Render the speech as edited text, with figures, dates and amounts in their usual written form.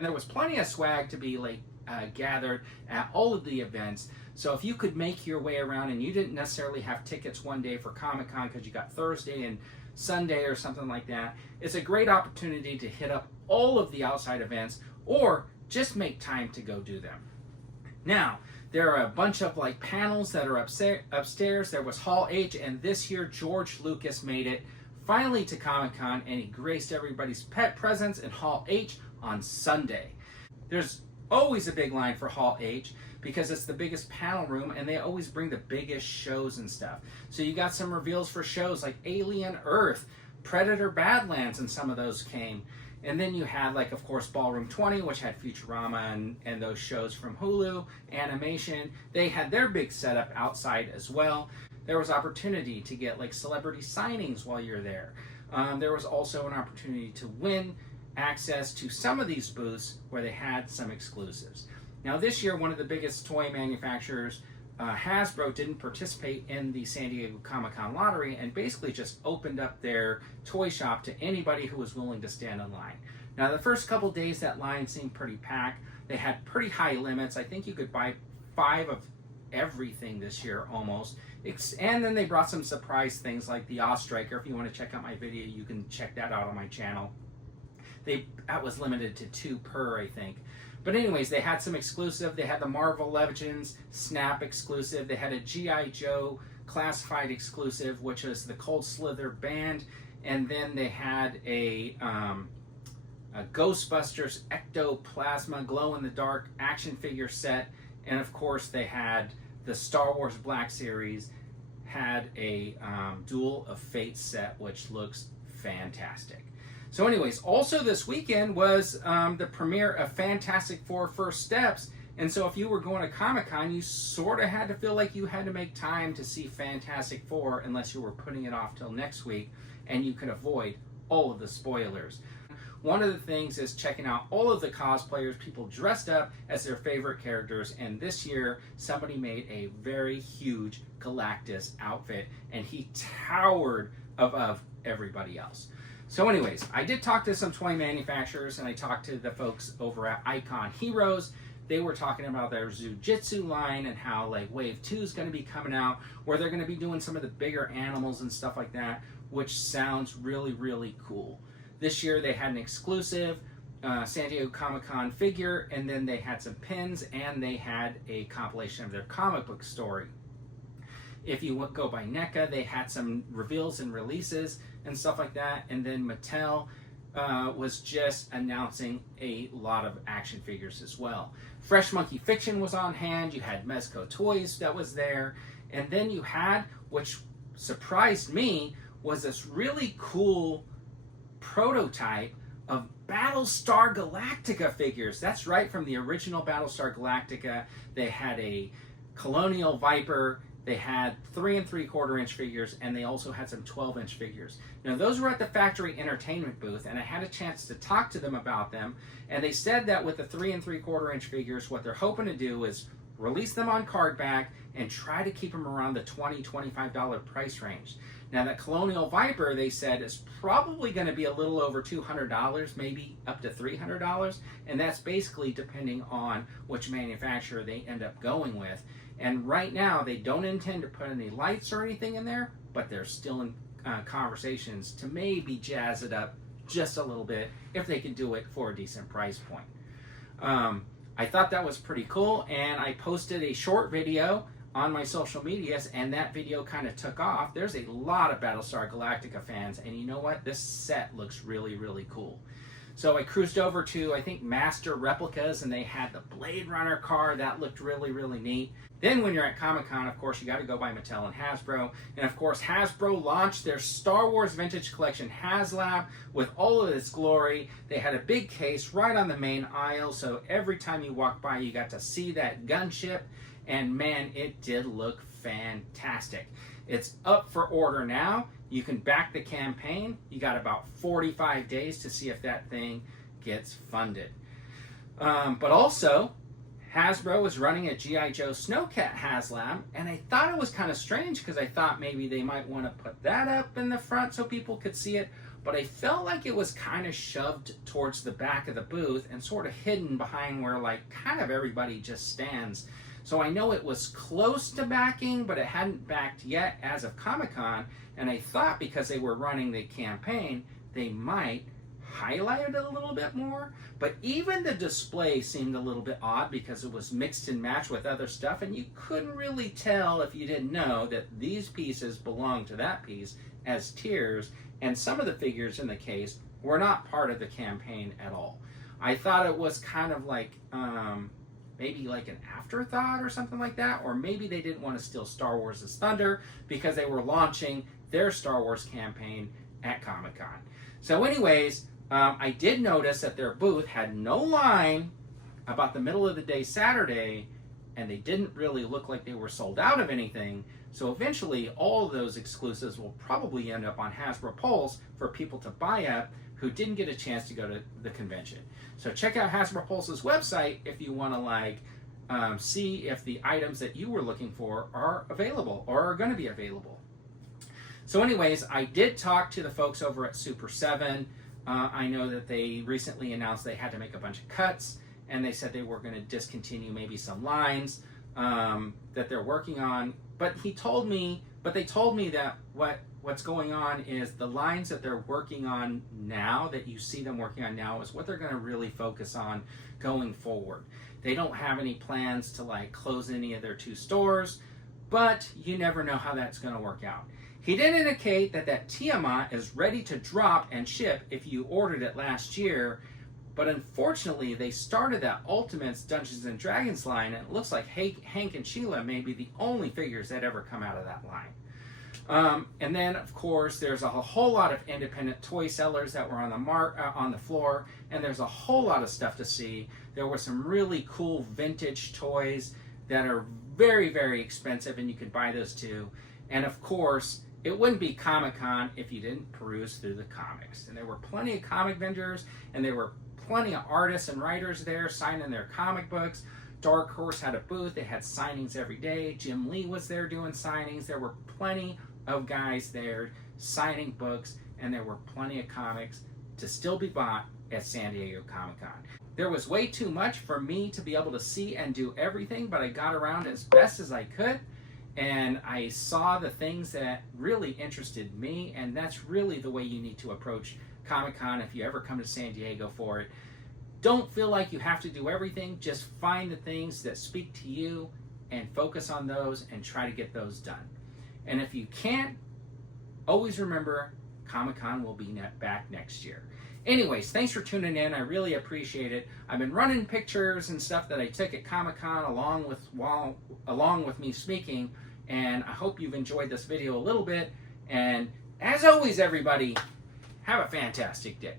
And there was plenty of swag to be gathered at all of the events. So if you could make your way around and you didn't necessarily have tickets one day for Comic-Con because you got Thursday and Sunday or something like that, it's a great opportunity to hit up all of the outside events or just make time to go do them. Now, there are a bunch of panels that are upstairs. There was Hall H, and this year George Lucas made it finally to Comic-Con, and he graced everybody's pet presence in Hall H on Sunday. There's always a big line for Hall H because it's the biggest panel room, and they always bring the biggest shows and stuff. So you got some reveals for shows like Alien Earth, Predator Badlands, and some of those came. And then you had, of course, Ballroom 20, which had Futurama and those shows from Hulu, Animation. They had their big setup outside as well. There was opportunity to get celebrity signings while you're there. There was also an opportunity to win access to some of these booths where they had some exclusives. Now this year, one of the biggest toy manufacturers, Hasbro, didn't participate in the San Diego Comic-Con lottery and basically just opened up their toy shop to anybody who was willing to stand in line. Now the first couple days that line seemed pretty packed. They had pretty high limits. I think you could buy 5 of everything this year almost. And then they brought some surprise things like the Striker. If you want to check out my video, you can check that out on my channel. That was limited to 2 per, I think. But anyways, they had some exclusive. They had the Marvel Legends Snap exclusive. They had a G.I. Joe Classified exclusive, which was the Cold Slither band. And then they had a Ghostbusters Ectoplasma glow-in-the-dark action figure set. And of course, they had the Star Wars Black Series, had a Duel of Fate set, which looks fantastic. So anyways, also this weekend was the premiere of Fantastic Four First Steps. And so if you were going to Comic-Con, you sort of had to feel like you had to make time to see Fantastic Four unless you were putting it off till next week and you could avoid all of the spoilers. One of the things is checking out all of the cosplayers, people dressed up as their favorite characters. And this year, somebody made a very huge Galactus outfit and he towered above everybody else. So anyways, I did talk to some toy manufacturers and I talked to the folks over at Icon Heroes. They were talking about their Zujitsu line and how Wave 2 is going to be coming out, where they're going to be doing some of the bigger animals and stuff like that, which sounds really, really cool. This year they had an exclusive San Diego Comic-Con figure, and then they had some pins, and they had a compilation of their comic book story. If you go by NECA, they had some reveals and releases and stuff like that. And then Mattel was just announcing a lot of action figures as well. Fresh Monkey Fiction was on hand. You had Mezco Toys that was there. And then you had, which surprised me, was this really cool prototype of Battlestar Galactica figures. That's right, from the original Battlestar Galactica. They had a Colonial Viper. They had 3 3/4 inch figures, and they also had some 12-inch figures. Now, those were at the Factory Entertainment booth, and I had a chance to talk to them about them. And they said that with the 3 3/4 inch figures, what they're hoping to do is release them on card back and try to keep them around the $20, $25 price range. Now, that Colonial Viper, they said, is probably going to be a little over $200, maybe up to $300, and that's basically depending on which manufacturer they end up going with. And right now, they don't intend to put any lights or anything in there, but they're still in conversations to maybe jazz it up just a little bit if they can do it for a decent price point. I thought that was pretty cool, and I posted a short video on my social medias, and that video kind of took off. There's a lot of Battlestar Galactica fans, and you know what? This set looks really, really cool. So I cruised over to, I think, Master Replicas, and they had the Blade Runner car. That looked really, really neat. Then when you're at Comic-Con, of course, you got to go by Mattel and Hasbro. And of course, Hasbro launched their Star Wars Vintage Collection HasLab with all of its glory. They had a big case right on the main aisle, so every time you walk by, you got to see that gunship. And man, it did look fantastic. It's up for order now. You can back the campaign. You got about 45 days to see if that thing gets funded. But also, Hasbro was running a G.I. Joe Snowcat HasLab, and I thought it was kind of strange because I thought maybe they might want to put that up in the front so people could see it. but I felt like it was kind of shoved towards the back of the booth and sort of hidden behind where like kind of everybody just stands. So I know it was close to backing, but it hadn't backed yet as of Comic-Con, and I thought because they were running the campaign, they might highlight it a little bit more. But even the display seemed a little bit odd because it was mixed and matched with other stuff, and you couldn't really tell if you didn't know that these pieces belonged to that piece as tiers, and some of the figures in the case were not part of the campaign at all. I thought it was kind of like maybe like an afterthought or something like that, or maybe they didn't want to steal Star Wars' thunder because they were launching their Star Wars campaign at Comic-Con. So anyways, I did notice that their booth had no line about the middle of the day Saturday, and they didn't really look like they were sold out of anything. So eventually all of those exclusives will probably end up on Hasbro Pulse for people to buy up who didn't get a chance to go to the convention. So check out Hasbro Pulse's website if you want to like see if the items that you were looking for are available or are going to be available. So anyways, I did talk to the folks over at Super 7. I know that they recently announced they had to make a bunch of cuts, and they said they were going to discontinue maybe some lines that they're working on. But they told me that what's going on is the lines that they're working on now, that you see them working on now, is what they're going to really focus on going forward. They don't have any plans to like close any of their 2 stores, but you never know how that's going to work out. He did indicate that Tiamat is ready to drop and ship if you ordered it last year, but unfortunately they started that Ultimates Dungeons & Dragons line, and it looks like Hank and Sheila may be the only figures that ever come out of that line. And then, of course, there's a whole lot of independent toy sellers that were on the floor, and there's a whole lot of stuff to see. There were some really cool vintage toys that are very, very expensive, and you could buy those too. And of course, it wouldn't be Comic-Con if you didn't peruse through the comics. And there were plenty of comic vendors, and there were plenty of artists and writers there signing their comic books. Dark Horse had a booth. They had signings every day. Jim Lee was there doing signings. There were plenty of guys there signing books, and there were plenty of comics to still be bought at San Diego Comic-Con. There was way too much for me to be able to see and do everything, but I got around as best as I could, and I saw the things that really interested me, and that's really the way you need to approach Comic-Con if you ever come to San Diego for it. Don't feel like you have to do everything. Just find the things that speak to you and focus on those and try to get those done. And if you can't, always remember Comic-Con will be back next year. Anyways, thanks for tuning in. I really appreciate it. I've been running pictures and stuff that I took at Comic-Con along with me speaking, and I hope you've enjoyed this video a little bit. And as always, everybody, have a fantastic day.